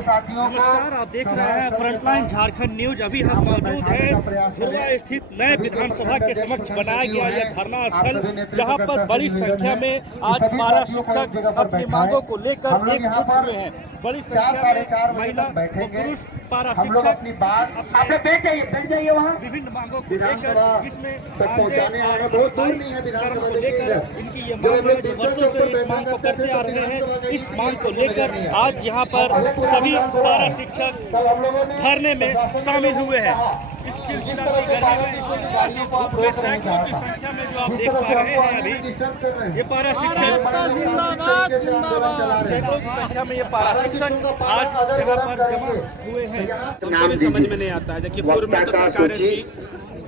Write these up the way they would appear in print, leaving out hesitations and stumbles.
अपने साथियों को। नमस्कार, आप देख रहे हैं फ्रंटलाइन झारखंड न्यूज। अभी हम मौजूद हैं धुर्वा स्थित नए विधानसभा के समक्ष बनाया गया यह धरना स्थल, जहां पर बड़ी संख्या में आज पारा शिक्षक अपनी मांगों को लेकर एकजुट हुए हैं। बड़ी संख्या में महिला व पुरुष पारा शिक्षक अपनी बात बैठ जाइए वहाँ विभिन्न मांगों को लेकर, जिसमें पहुँचाने आना बहुत दूर नहीं है विधानसभा इनकी ये मांग है, जो वर्षों से इस मांग को करते आ रहे हैं। इस मांग को लेकर आज यहाँ पर सभी पारा शिक्षक धरने में शामिल हुए हैं। इस चिलचिलाती गर्मी में धूप में सैकड़ों की संख्या में जो आप देख पा रहे हैं अभी, ये पारा शिक्षक सैकड़ों की संख्या में ये पारा शिक्षक आज यहाँ पर जमा हुए हैं। हमको भी समझ में नहीं आता है। देखिए, पूर्व में तो सरकारें थी,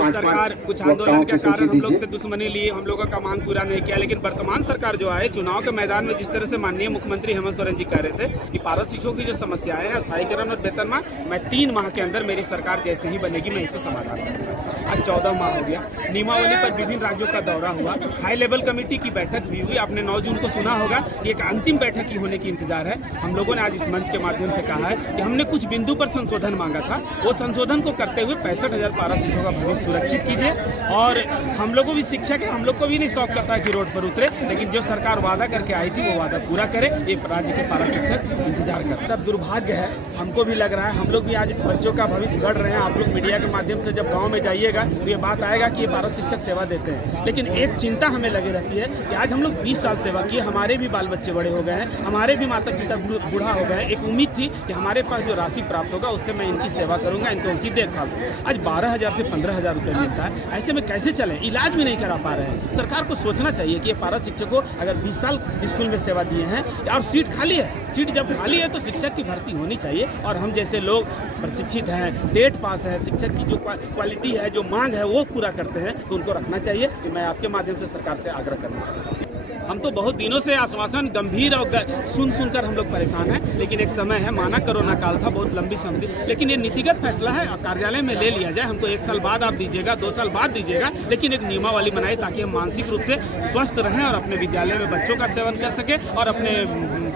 सरकार कुछ आंदोलन के कारण हम लोग से दुश्मनी ली, हम लोगों का मांग पूरा नहीं किया। लेकिन वर्तमान सरकार जो है, चुनाव के मैदान में जिस तरह से माननीय मुख्यमंत्री हेमंत सोरेन जी कह रहे थे कि पारा शिक्षकों की जो समस्याएं हैं, स्थायीकरण और वेतनमान, मैं 3 माह के अंदर मेरी सरकार जैसे ही बनेगी मैं इसे समाधान करूंगा। आज 14 माह हो गया। नियमावली पर विभिन्न राज्यों का दौरा हुआ, हाई लेवल कमेटी की बैठक भी हुई। आपने 9 जून को सुना होगा, एक अंतिम बैठक की होने की इंतजार है। हम लोगों ने आज इस मंच के माध्यम से कहा है कि हमने कुछ बिंदु पर संशोधन मांगा था, वो संशोधन को करते हुए 65,000 पारा शिक्षकों का भविष्य सुरक्षित कीजिए। और हम लोगों भी शिक्षक है, हम लोग को भी नहीं शौक करता है कि रोड पर उतरे, लेकिन जो सरकार वादा करके आई थी वो वादा पूरा करे। ये राज्य के पारा शिक्षक इंतजार करते हैं। सर, दुर्भाग्य है, हमको भी लग रहा है, हम लोग भी आज बच्चों का भविष्य गढ़ रहे हैं। आप लोग मीडिया के माध्यम से जब गांव में जाइएगा तो ये बात आएगा कि ये पारा शिक्षक सेवा देते हैं। लेकिन एक चिंता हमें लगी रहती है कि आज हम लोग 20 साल सेवा किए, हमारे भी बाल बच्चे बड़े हो गए हैं, हमारे भी माता पिता बूढ़ा हो गए हैं। एक उम्मीद थी कि हमारे पास जो राशि प्राप्त होगा उससे मैं इनकी सेवा करूंगा, इनको उचित देखभाल। आज 12,000 से 15,000 रुपये मिलता है। ऐसे में कैसे चले? इलाज भी नहीं करा पा रहे हैं। सरकार को सोचना चाहिए कि ये पारा शिक्षकों अगर 20 साल स्कूल में सेवा दिए हैं और सीट खाली है, सीट जब खाली है तो शिक्षक की भर्ती होनी चाहिए। और हम जैसे लोग प्रशिक्षित हैं, डेट पास है, शिक्षक की जो क्वालिटी है, जो मांग है वो पूरा करते हैं, तो उनको रखना चाहिए। तो मैं आपके माध्यम से सरकार से आग्रह करना चाहता हूँ। हम तो बहुत दिनों से आश्वासन गंभीर और सुनकर हम लोग परेशान हैं। लेकिन एक समय है, माना कोरोना काल था, बहुत लंबी समय, लेकिन ये नीतिगत फैसला है, कार्यालय में ले लिया जाए। हमको 1 साल बाद आप दीजिएगा, 2 साल बाद दीजिएगा, लेकिन एक नियमावली बनाए ताकि हम मानसिक रूप से स्वस्थ रहें और अपने विद्यालय में बच्चों का सेवन कर सके और अपने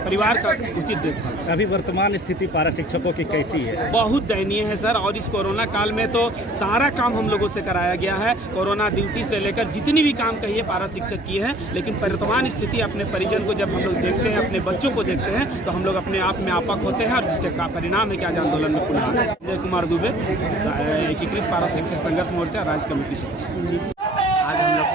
परिवार का उचित देखभाल। अभी वर्तमान स्थिति पारा शिक्षकों की कैसी है? बहुत दयनीय है सर। और इस कोरोना काल में तो सारा काम हम लोगों से कराया गया है। कोरोना ड्यूटी से लेकर जितनी भी काम कहिए पारा शिक्षक किए हैं। लेकिन वर्तमान स्थिति, अपने परिजन को जब हम लोग देखते हैं, अपने बच्चों को देखते हैं, तो हम लोग अपने आप में आपक होते हैं। और जिसके परिणाम है कि आज आंदोलन में पुनः संजय कुमार दुबे, एकीकृत पारा शिक्षक संघर्ष मोर्चा राज्य कमेटी सदस्य। आज हम लोग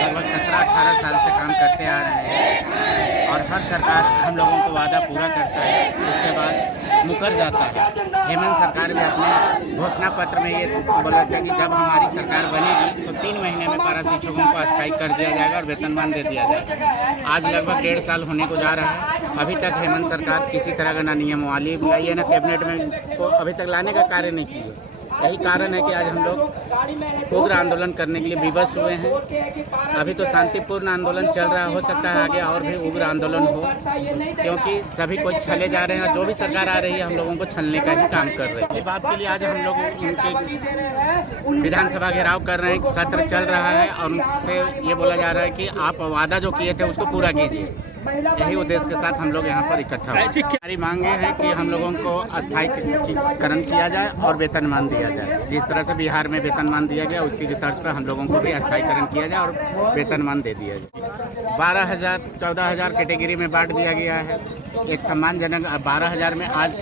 लगभग 17-18 साल से काम करते आ रहे हैं और हर सरकार हम लोगों को वादा पूरा करता है, उसके बाद मुकर जाता है। हेमंत सरकार भी अपने घोषणा पत्र में ये बोला था कि जब हमारी सरकार बनेगी तो 3 महीने में पारा शिक्षकों को अस्थायी कर दिया जाएगा और वेतनमान दे दिया जाएगा। आज लगभग 1.5 साल होने को जा रहा है, अभी तक हेमंत सरकार किसी तरह का ना नियमावली लाई है, ना कैबिनेट में को अभी तक लाने का कार्य नहीं किया। यही कारण है कि आज हम लोग उग्र आंदोलन करने के लिए विवश हुए हैं। अभी तो शांतिपूर्ण आंदोलन चल रहा है, हो सकता है आगे और भी उग्र आंदोलन हो, क्योंकि सभी कोई छले जा रहे हैं और जो भी सरकार आ रही है हम लोगों को छलने का ही काम कर रहे हैं। इसी बात के लिए आज हम लोग उनके विधानसभा घेराव कर रहे हैं। सत्र चल रहा है और उनसे ये बोला जा रहा है कि आप वादा जो किए थे उसको पूरा कीजिए। यही उद्देश्य के साथ हम लोग यहाँ पर इकट्ठा हुए। हमारी मांगे हैं कि हम लोगों को अस्थायीकरण किया जाए और वेतनमान दिया जाए। जिस तरह से बिहार में वेतनमान दिया गया, उसी की तर्ज पर हम लोगों को भी अस्थायीकरण किया जाए और वेतनमान दे दिया जाए। 12,000 14,000 कैटेगरी में बांट दिया गया है। एक सम्मानजनक 12,000 में आज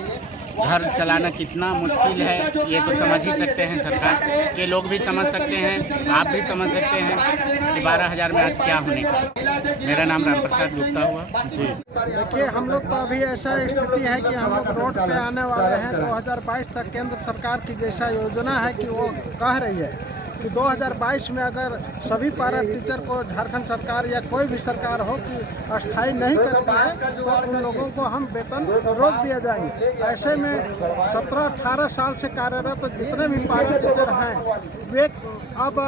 घर चलाना कितना मुश्किल है ये तो समझ ही सकते हैं। सरकार के लोग भी समझ सकते हैं, आप भी समझ सकते हैं कि 12,000 में आज क्या होने का। मेरा नाम राम प्रसाद गुप्ता हुआ जी। देखिए, हम लोग तो अभी ऐसा स्थिति है कि हम लोग रोड पे आने वाले हैं। 2022 तक केंद्र सरकार की जैसा योजना है कि वो कह रही है कि 2022 में अगर सभी पारा टीचर को झारखंड सरकार या कोई भी सरकार हो कि अस्थायी नहीं करती है तो उन लोगों को हम वेतन रोक दिया जाएंगे। ऐसे में 17-18 साल से कार्यरत जितने भी पारा टीचर हैं वे अब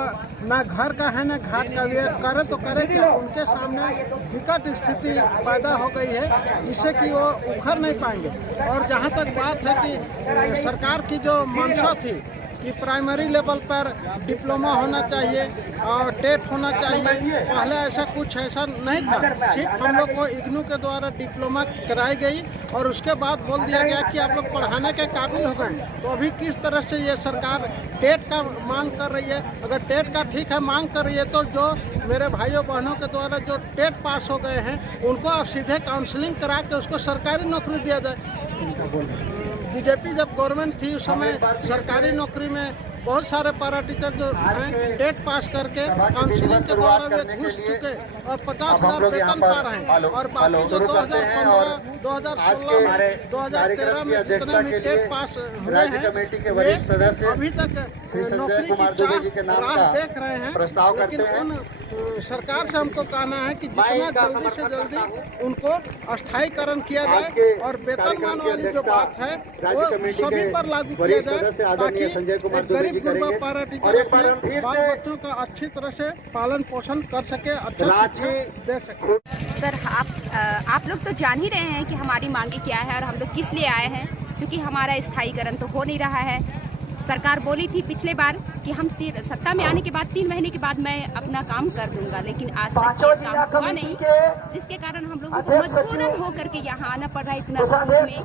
ना घर का है ना घाट का, वे करे तो करे क्या, उनके सामने विकट स्थिति पैदा हो गई है जिससे कि वो उखड़ नहीं पाएंगे। और जहाँ तक बात है कि सरकार की जो मंशा थी कि प्राइमरी लेवल पर डिप्लोमा होना चाहिए और टेट होना चाहिए। पहले ऐसा कुछ ऐसा नहीं था, सिर्फ हम लोग को इग्नू के द्वारा डिप्लोमा कराई गई और उसके बाद बोल दिया गया कि आप लोग पढ़ाने के काबिल हो गए। तो अभी किस तरह से ये सरकार टेट का मांग कर रही है? अगर टेट का ठीक है मांग कर रही है तो जो मेरे भाइयों बहनों के द्वारा जो टेट पास हो गए हैं उनको आप सीधे काउंसलिंग करा के उसको सरकारी नौकरी दिया जाए। बीजेपी जब गवर्नमेंट थी उस समय सरकारी नौकरी में बहुत सारे पारा टीचर जो हैं टेट पास करके काउंसलिंग के द्वारा वे घुस चुके और 50,000 वेतन पा रहे हैं। और बाकी जो 2015, 2016, 2013 में जितने भी टेट पास हुए हैं वे अभी तक नौकरी की राह देख रहे हैं। लेकिन उन सरकार से हमको कहना है कि जितना जल्दी से जल्दी उनको अस्थायीकरण किया जाए और वेतनमान वाली जो बात है वो सभी पर लागू किया जाए ताकि गरीब गुरबा पारा टीचर अपने बाल बच्चों का अच्छी तरह से पालन पोषण कर सके, अच्छा शिक्षा दे सके। सर आप लोग तो जान ही रहे हैं कि हमारी मांगे क्या है और हम लोग किस लिए आए हैं, क्योंकि हमारा स्थायीकरण तो हो नहीं रहा है। सरकार बोली थी पिछले बार कि हम सत्ता में आने के बाद 3 महीने के बाद मैं अपना काम कर दूंगा, लेकिन आज तक ये काम हुआ नहीं, जिसके कारण हम लोगों को मजबूरन होकर के यहाँ आना पड़ रहा है इतना दूर में।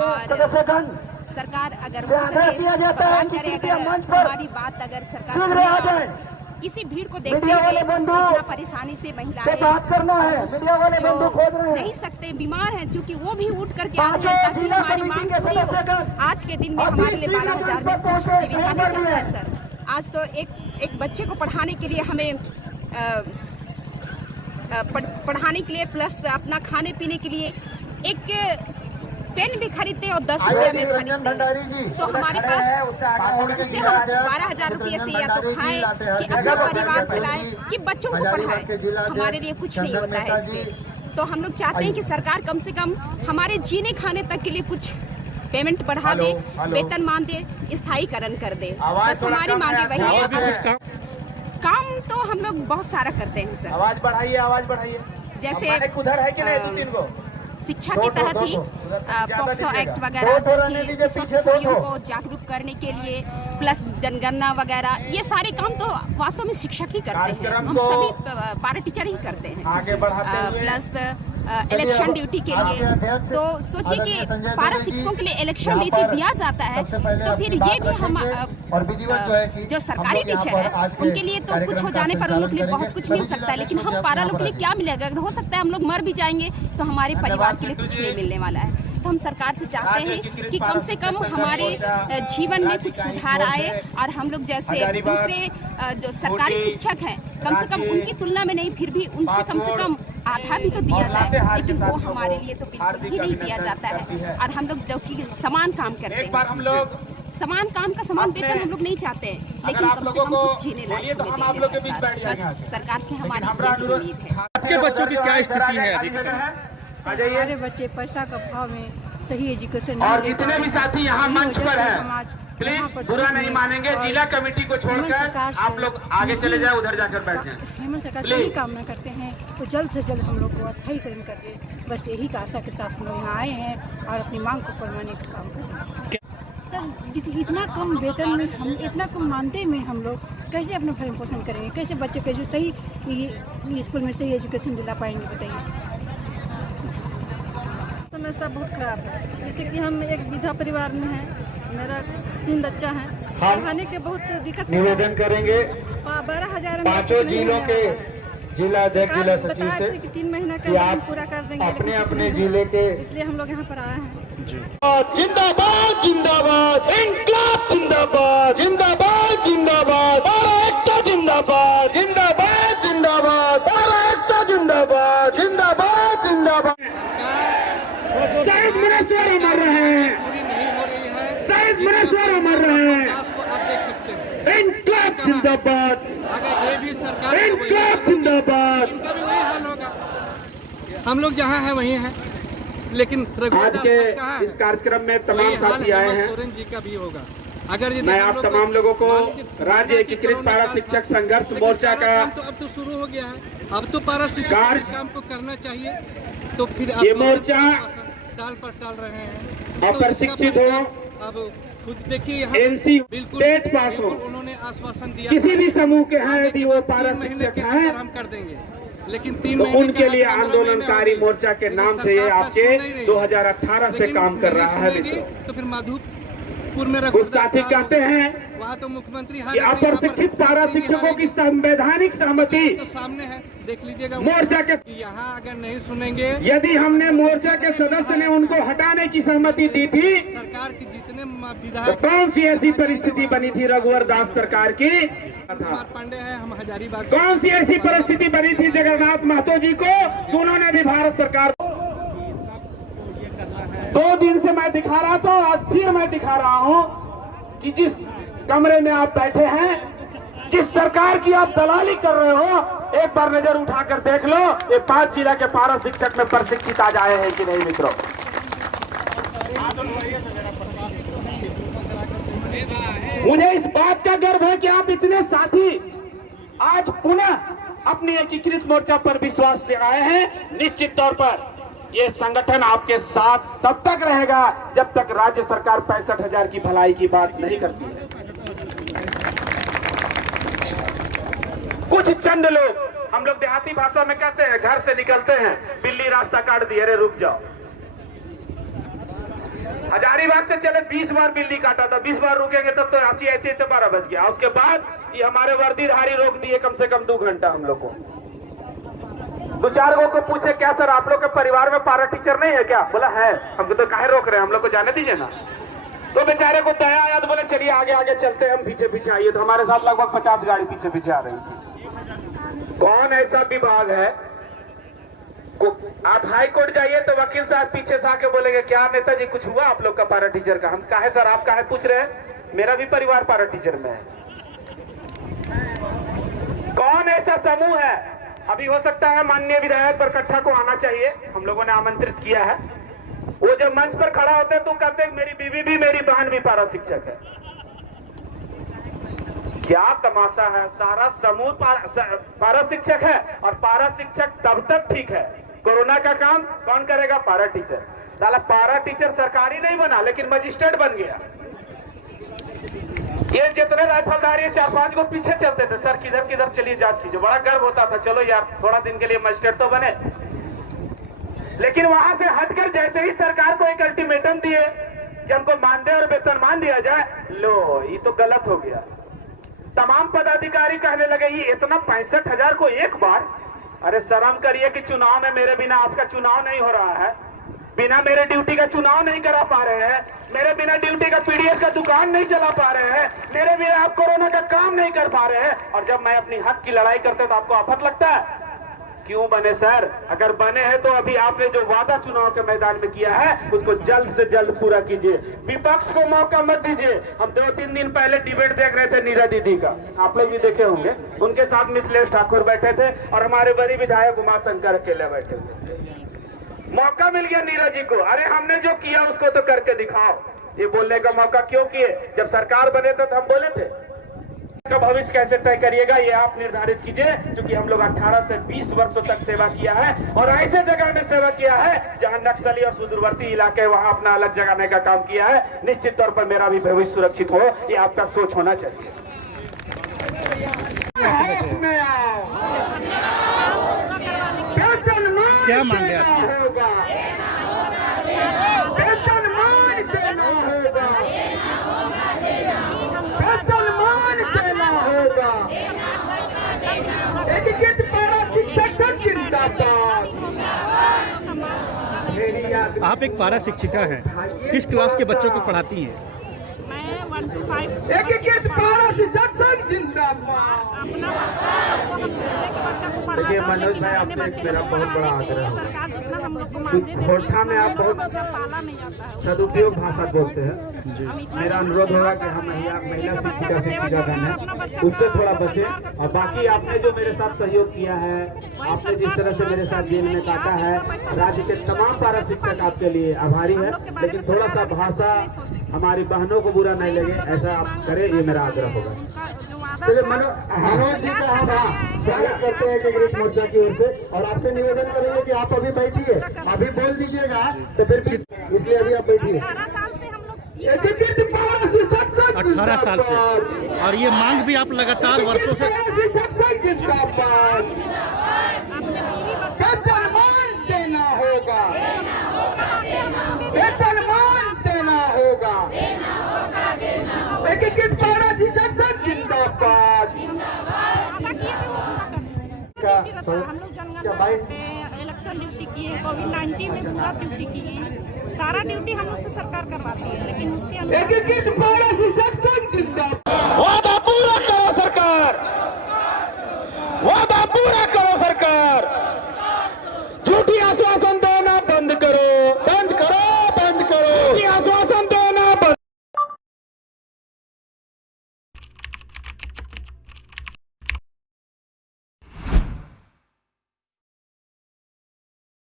और सरकार अगर हो सके भगवान करे अगर हमारी बात अगर सरकार सुने, इसी भीड़ को देखते हुए इतना परेशानी से महिलाएं जो नहीं सकते, बीमार हैं, चूँकि वो भी उठ करके आ रहे हैं ताकि हमारी मांग पूरी हो। आज के दिन में हमारे लिए 12,000 में कुछ जीविका नहीं चलता है सर। आज तो एक बच्चे को पढ़ाने के लिए हमें पढ़ाने के लिए प्लस अपना खाने पीने के लिए एक पेन भी खरीदते और 10 रुपये में खरीदते, तो हमारे पास उससे हम 12,000 रुपये से या तो खाएं कि अपना परिवार चलाएं कि बच्चों को पढ़ाएं, हमारे लिए कुछ नहीं होता है इससे। तो हम लोग चाहते हैं कि सरकार कम से कम हमारे जीने खाने तक के लिए कुछ पेमेंट बढ़ा दे, वेतन मान दे, स्थायीकरण कर दे। बस हमारी मांगे वही है। काम तो हम लोग बहुत सारा करते हैं सर। आवाज बढ़ाइए। जैसे उधर है कि नहीं 2-3 गो शिक्षा की तरह ही पॉक्सो एक्ट वगैरह किशोरियों को जागरूक करने के लिए प्लस जनगणना वगैरह, ये सारे काम तो वास्तव में शिक्षक ही करते हैं, हम सभी पारा टीचर ही करते हैं। प्लस इलेक्शन ड्यूटी के लिए तो सोचिए कि पारा शिक्षकों के लिए इलेक्शन ड्यूटी दिया जाता है, तो फिर ये भी हम जो सरकारी टीचर है उनके लिए तो कुछ हो जाने पर उन लोग के लिए बहुत कुछ मिल सकता है, लेकिन हम पारा लोग के लिए क्या मिलेगा? अगर हो सकता है हम लोग मर भी जाएंगे तो हमारे परिवार के लिए कुछ नहीं मिलने वाला है। तो हम सरकार से चाहते हैं कि कम से कम हमारे जीवन में कुछ सुधार आए और हम लोग जैसे दूसरे जो सरकारी शिक्षक हैं कम से कम उनकी तुलना में नहीं, फिर भी उनसे कम से कम आधा भी तो दिया जाए, लेकिन वो हमारे लिए तो बिल्कुल ही नहीं दिया जाता है। और हम लोग जो कि समान काम करते हैं, समान काम का समान वेतन हम लोग नहीं चाहते हैं, लेकिन कम से कम कुछ जीने लायक हमें दे दे सरकार से हमारी यही उम्मीद है। आपके बच्चों की क्या स्थिति है अभी? हमारे बच्चे पैसा का भाव में सही एजुकेशन और जितने भी साथी यहाँ मंच पर हैं प्लीज बुरा नहीं मानेंगे, जिला कमेटी को छोड़कर आप लोग आगे चले जाए, उधर जाकर बैठ जाएं। हेमंत सरकार से यही कामना करते हैं तो जल्द से जल्द हम लोग को अस्थायीकरण कर दे, बस यही का आशा के साथ हम लोग यहाँ आए हैं और अपनी मांग को परवाने का काम कर रहे हैं। सर इतना कम वेतन में हम इतना कम मानते में हम लोग कैसे अपना भरण पोषण करेंगे, कैसे बच्चे को जो सही स्कूल में सही एजुकेशन दिला पाएंगे बताइए? समस्या बहुत खराब है, जैसे कि हम एक विधा परिवार में हैं, मेरा 3 बच्चा है, पढ़ाने के बहुत दिक्कत निवेदन करेंगे 12,000 पांचों जिलों के जिला अध्यक्ष जिला सचिव से कि 3 महीना का हम पूरा कर देंगे, अपने अपने जिले के, इसलिए हम लोग यहाँ पर आए हैं। जिंदाबाद जिंदाबाद इंकलाब जिंदाबाद जिंदाबाद जिंदाबाद एकता जिंदाबाद जिंदाबाद जिंदाबाद एकता जिंदाबाद जिंदाबाद जिंदाबाद। शहीद मुनेश्वर अमर रहे, शहीद मुनेश्वर अमर रहे, इंकलाब जिंदाबाद, इंकलाब जिंदाबाद। इनका भी वही हाल होगा, हम लोग जहाँ हैं वहीं हैं, लेकिन आज के इस कार्यक्रम में तमाम साथी आए हैं। सोरेन जी का भी होगा। अगर मैं आप तमाम लोगों को राज्य एकीकृत पारा शिक्षक संघर्ष मोर्चा का तो अब तो शुरू हो गया है, अब तो पारा शिक्षक काम को करना चाहिए, तो फिर ये मोर्चा टाल पर टाल रहे हैं, अप्रशिक्षित हो, अब खुद देखिए यहाँ एनसी बिल्कुल डेट पास हो, उन्होंने आश्वासन दिया किसी भी समूह के हैं आने यदि के वो बाद पारा 3 महीने शिक्षक के हैं अंदर हम कर देंगे, लेकिन 3 तो महीने उनके के लिए बाद 15 महीने आंदोलनकारी होंगे। मोर्चा के लेकिन नाम से ये सरकार आपके सुन नहीं रही। 2018 से लेकिन काम कर नहीं रहा है सुनेगी मित्रों। तो फिर माधोपुर में कुछ साथी कहते हैं वहाँ तो मुख्यमंत्री कि अपर शिक्षित पारा शिक्षकों की संवैधानिक सहमति तो सामने है, देख लीजिएगा मोर्चा के, यहाँ अगर नहीं सुनेंगे, यदि हमने मोर्चा के सदस्य ने उनको हटाने की सहमति दी थी सरकार की जितने तो विधायक कौन सी ऐसी परिस्थिति बनी थी रघुवर दास सरकार की? कुमार पांडे है, हम हजारीबाग कौन सी ऐसी परिस्थिति बनी थी जगन्नाथ महतो जी को तो उन्होंने भी भारत सरकार 2 दिन से मैं दिखा रहा था और आज फिर मैं दिखा रहा हूं कि जिस कमरे में आप बैठे हैं, जिस सरकार की आप दलाली कर रहे हो, एक बार नजर उठाकर देख लो ये 5 जिला के पारा शिक्षक में प्रशिक्षित आज आए हैं कि नहीं मित्रों। मुझे इस बात का गर्व है कि आप इतने साथी आज पुनः अपनी एकीकृत मोर्चा पर विश्वास ले आए हैं। निश्चित तौर पर ये संगठन आपके साथ तब तक रहेगा जब तक राज्य सरकार 65,000 की भलाई की बात नहीं करती है। कुछ चंद लोग, हम लोग देहाती भाषा में कहते हैं, घर से निकलते हैं बिल्ली रास्ता काट दी, अरे रुक जाओ। हजारीबाग से चले 20 बार बिल्ली काटा था, 20 बार रुकेंगे तब तो रांची आते 12 बज गया। उसके बाद ये हमारे वर्दीधारी रोक दिए कम से कम 2 घंटा हम लोग को। 2-4 लोगों को पूछे क्या सर आप लोग के परिवार में पारा टीचर नहीं है क्या? बोला है। हमको तो काहे रोक रहे हैं, हम लोग को जाने दीजिए ना। तो बेचारे को दया आया तो बोले चलिए आगे आगे चलते हैं, हम पीछे पीछे आइए। तो हमारे साथ लगभग 50 गाड़ी पीछे पीछे आ रही थी। कौन ऐसा विभाग है, आप हाई कोर्ट जाइए तो वकील साहब पीछे से आके बोलेंगे क्या नेताजी कुछ हुआ आप लोग का पारा टीचर का? हम काहे सर आप काहे पूछ रहे हैं, मेरा भी परिवार पारा टीचर में है। कौन ऐसा समूह है, अभी हो सकता है माननीय विधायक बरकट्ठा को आना चाहिए, हम लोगों ने आमंत्रित किया है। वो जब मंच पर खड़ा होते हैं तो कहते हैं मेरी बीवी भी मेरी बहन भी पारा शिक्षक है। क्या तमाशा है, सारा समूह पारा शिक्षक है और पारा शिक्षक तब तक ठीक है। कोरोना का काम कौन करेगा? पारा टीचर। साला पारा टीचर सरकारी नहीं बना लेकिन मजिस्ट्रेट बन गया। ये जितने राइफलधारी 4-5 को पीछे चलते थे, सर किधर किधर चलिए जांच कीजिए, बड़ा गर्व होता था, चलो यार थोड़ा दिन के लिए मजिस्ट्रेट तो बने। लेकिन वहां से हटकर जैसे ही सरकार को एक अल्टीमेटम दिए कि हमको मानदेय और वेतनमान दिया जाए, लो ये तो गलत हो गया। तमाम पदाधिकारी कहने लगे ये इतना 65,000 को एक बार, अरे शर्म करिए कि चुनाव में मेरे बिना आपका चुनाव नहीं हो रहा है, बिना मेरे ड्यूटी का चुनाव नहीं करा पा रहे हैं, मेरे बिना ड्यूटी का पीडीएस का दुकान नहीं चला पा रहे हैं, मेरे बिना आप कोरोना का काम नहीं कर पा रहे हैं। और जब मैं अपनी हक की लड़ाई करते तो आपको आफत लगता है। क्यों बने सर? अगर बने हैं तो अभी आपने जो वादा चुनाव के मैदान में किया है उसको जल्द से जल्द पूरा कीजिए। विपक्ष को मौका मत दीजिए। हम 2-3 दिन पहले डिबेट देख रहे थे नीरा दीदी का, आप लोग भी देखे होंगे। उनके साथ मिथिलेश ठाकुर बैठे थे और हमारे बड़ी विधायक उमाशंकर अकेले बैठे थे। मौका मिल गया नीरा जी को, अरे हमने जो किया उसको तो करके दिखाओ। ये बोलने का मौका क्यों किए? जब सरकार बने थे तो हम बोले थे का भविष्य कैसे तय करिएगा ये आप निर्धारित कीजिए, क्योंकि हम लोग 18 से 20 वर्षों तक सेवा किया है और ऐसे जगह में सेवा किया है जहां नक्सली और सुदूरवर्ती इलाके, वहां अपना अलग जगाने का काम किया है। निश्चित तौर पर मेरा भी भविष्य सुरक्षित हो, ये आपका सोच होना चाहिए। क्या मान रहे आप? आप एक पारा शिक्षिका हैं, किस क्लास के बच्चों को पढ़ाती हैं? मैं 1 to 5 एकीकृत पारा शिक्षक जिंदाबाद। अपना बच्चा को हम दूसरे के बच्चा को पढ़ाना, देखिए मनोज भाई, आपसे एक मेरा बहुत बड़ा आग्रह है। सरकार जितना हम लोग को मानदेय देती घोषणा में आप बहुत बच्चा पाला नहीं आता है। सदुपयोग भाषा बोलते हैं। मेरा अनुरोध होगा कि हम महिला शिक्षिका शिक्षागण है उससे थोड़ा बचे। और बाकी आपने जो मेरे साथ सहयोग किया है, आपने जिस तरह से मेरे साथ जेल में काटा है, राज्य के तमाम पारा शिक्षक आपके लिए आभारी है। लेकिन थोड़ा सा भाषा हमारी बहनों को बुरा नहीं लगे, ऐसा आप करें, ये मेरा आग्रह होगा। चलिए मनोज जी का हम स्वागत करते हैं एकीकृत मोर्चा की ओर से और आपसे निवेदन करेंगे कि आप अभी बैठिए, अभी बोल दीजिएगा तो फिर इसलिए अभी आप बैठिए। 18 साल से हम लोग 18 साल से, और ये मांग भी आप लगातार वर्षों से देना होगा, वेतनमान देना होगा, एकीकृत पारा शिक्षक संघ जिंदाबाद। हम लोग जनगणना इलेक्शन ड्यूटी किए, कोविड-19 में पूरा ड्यूटी किए, सारा ड्यूटी हम लोग से सरकार करवाती है, लेकिन उसके अनुसार